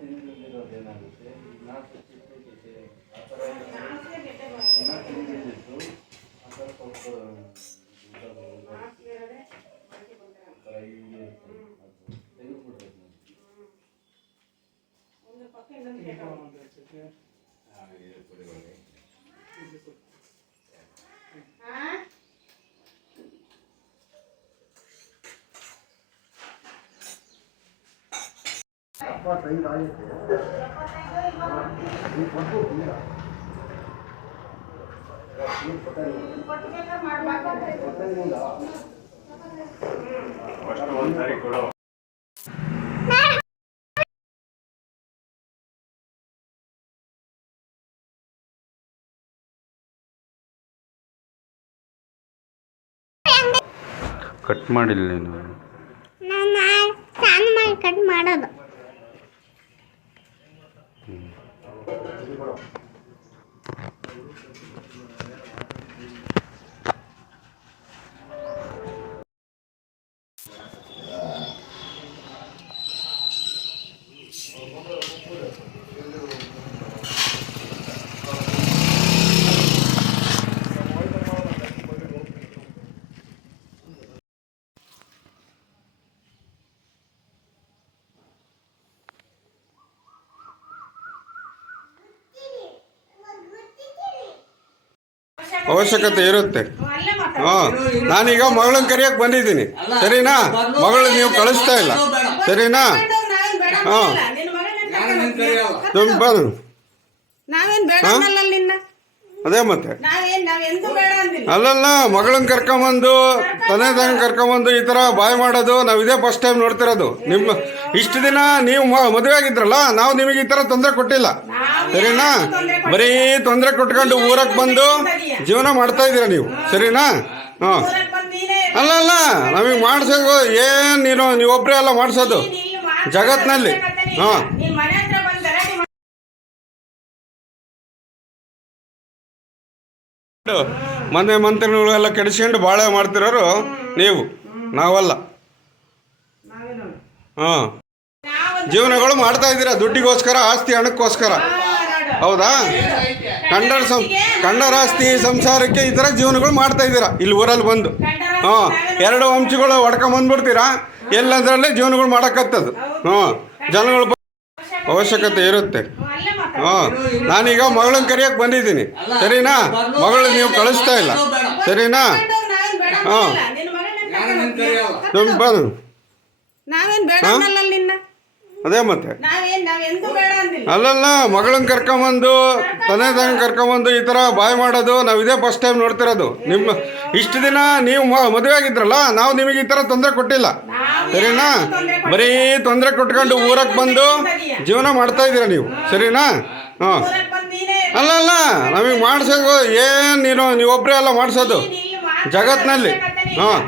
ತಿಂದಿರೋದೇನಾಗುತ್ತೆ ಆ ಥರ ತಿಂದಿದ್ದು ಆ ಥರ ಸ್ವಲ್ಪ ಕಟ್ ಮಾಡಿಲ್ಲ ನೀನು. ಸ್ನಾನ ಮಾಡಿ ಕಟ್ ಮಾಡೋದು. ಅವಶ್ಯಕತೆ ಇರುತ್ತೆ. ನಾನೀಗ ಮಗಳನ್ನ ಕರೆಯಕ್ಕೆ ಬಂದಿದ್ದೀನಿ, ಸರಿನಾ? ಮಗಳು ನೀವು ಕಳಿಸ್ತಾ ಇಲ್ಲ, ಸರಿನಾ? ಅದೇ ಮತ್ತೆ ಅಲ್ಲಲ್ಲ, ಮಗಳನ್ನ ಕರ್ಕೊಂಬಂದು ತಂದೆ ಕರ್ಕೊಂಬಂದು ಈ ಥರ ಬಾಯ್ ಮಾಡೋದು ನಾವು ಇದೇ ಫಸ್ಟ್ ಟೈಮ್ ನೋಡ್ತಿರೋದು. ನಿಮ್ಮ ಇಷ್ಟು ದಿನ ನೀವು ಮದುವೆ ಆಗಿದ್ರಲ್ಲ, ನಾವು ನಿಮಗೆ ಈ ಥರ ತೊಂದರೆ ಕೊಟ್ಟಿಲ್ಲ, ಸರಿನಾ? ಬರೀ ತೊಂದರೆ ಕೊಟ್ಕೊಂಡು ಊರಕ್ಕೆ ಬಂದು ಜೀವನ ಮಾಡ್ತಾ ಇದ್ದೀರಾ ನೀವು, ಸರಿನಾ? ಹಾಂ, ಅಲ್ಲಲ್ಲ, ನಮಗೆ ಮಾಡ್ಸೋದು ಏನು ನೀವೊಬ್ಬರೇ ಅಲ್ಲ ಮಾಡಿಸೋದು ಜಗತ್ತಿನಲ್ಲಿ. ಹಾಂ, ಮನೆ ಮಂತ್ರಿಗಳೆಲ್ಲ ಕೆಡಿಸ್ಕೊಂಡು ಬಾಳೆ ಮಾಡ್ತಿರೋರು ನೀವು, ನಾವಲ್ಲ. ಹಾಂ, ಜೀವನಗಳು ಮಾಡ್ತಾ ಇದ್ದೀರಾ ದುಡ್ಡಿಗೋಸ್ಕರ, ಆಸ್ತಿ ಹಣಕ್ಕೋಸ್ಕರ, ಹೌದಾ? ಕಂಡರ ಆಸ್ತಿ ಸಂಸಾರಕ್ಕೆ ಈ ಥರ ಜೀವನಗಳು ಮಾಡ್ತಾ ಇದ್ದೀರಾ ಇಲ್ಲಿ ಊರಲ್ಲಿ ಬಂದು. ಹಾಂ, ಎರಡು ವಂಶಗಳು ಹೊಡ್ಕೊಂಬಂದ್ಬಿಡ್ತೀರಾ, ಎಲ್ಲದರಲ್ಲೇ ಜೀವನಗಳು ಮಾಡೋಕ್ಕತ್ತದು. ಹಾಂ, ಜನಗಳು ಅವಶ್ಯಕತೆ ಇರುತ್ತೆ. ಹಾಂ, ನಾನೀಗ ಮಗಳನ್ನ ಕರೆಯಕ್ಕೆ ಬಂದಿದ್ದೀನಿ, ಸರಿನಾ? ಮಗಳು ನೀವು ಕಳಿಸ್ತಾ ಇಲ್ಲ, ಸರಿನಾ? ಹಾಂ, ಅದೇ ಮತ್ತೆ ಅಲ್ಲಲ್ಲ, ಮಗಳನ್ನ ಕರ್ಕೊಂಬಂದು ತಂದೆ ಕರ್ಕೊಂಬಂದು ಈ ಥರ ಬಾಯ್ ಮಾಡೋದು ನಾವು ಇದೇ ಫಸ್ಟ್ ಟೈಮ್ ನೋಡ್ತಿರೋದು. ನಿಮ್ಮ ಇಷ್ಟು ದಿನ ನೀವು ಮದುವೆ ಆಗಿದ್ರಲ್ಲ, ನಾವು ನಿಮಗೆ ಈ ಥರ ತೊಂದರೆ ಕೊಟ್ಟಿಲ್ಲ, ಸರಿನಾ? ಬರೀ ತೊಂದರೆ ಕೊಟ್ಕೊಂಡು ಊರಕ್ಕೆ ಬಂದು ಜೀವನ ಮಾಡ್ತಾ ಇದ್ದೀರಾ ನೀವು, ಸರಿನಾ? ಹಾಂ, ಅಲ್ಲಲ್ಲ, ನಮಗೆ ಮಾಡ್ಸೋದು ಏನು ನೀವೊಬ್ಬರೇ ಅಲ್ಲ ಮಾಡಿಸೋದು ಜಗತ್ತಿನಲ್ಲಿ. ಹಾಂ,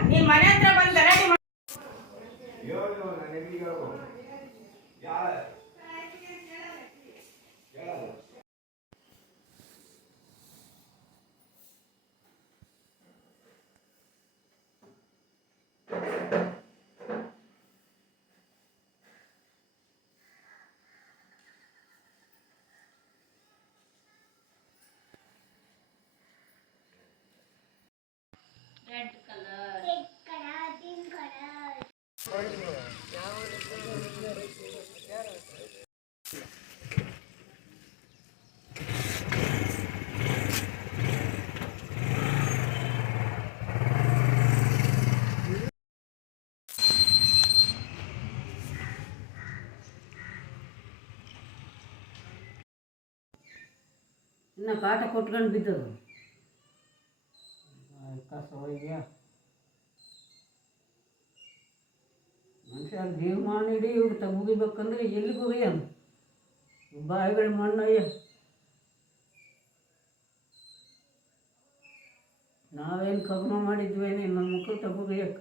ರೆಡ್ ಕಲರ್, ಪಿಂಕ್ ಕಲರ್. ಇನ್ನು ಕಾಟ ಕೊಟ್ಕೊಂಡು ಬಿದ್ದದು ಕಸವಯ್ಯ ಮನುಷ್ಯ ಜೀವಮಾನ ಇಡೀ ಇವ್ರು ಮುಗಿಬೇಕಂದ್ರೆ ಎಲ್ಲಿಗೆ ಹೋಗ್ಯ ಬಾಯಿಗಳ ಮಣ್ಣಯ್ಯ. ನಾವೇನು ಕರ್ಮ ಮಾಡಿದ್ವೇನೆ ನಮ್ಮ ಮಕ್ಕಳು ತಗೋಬೇಕು.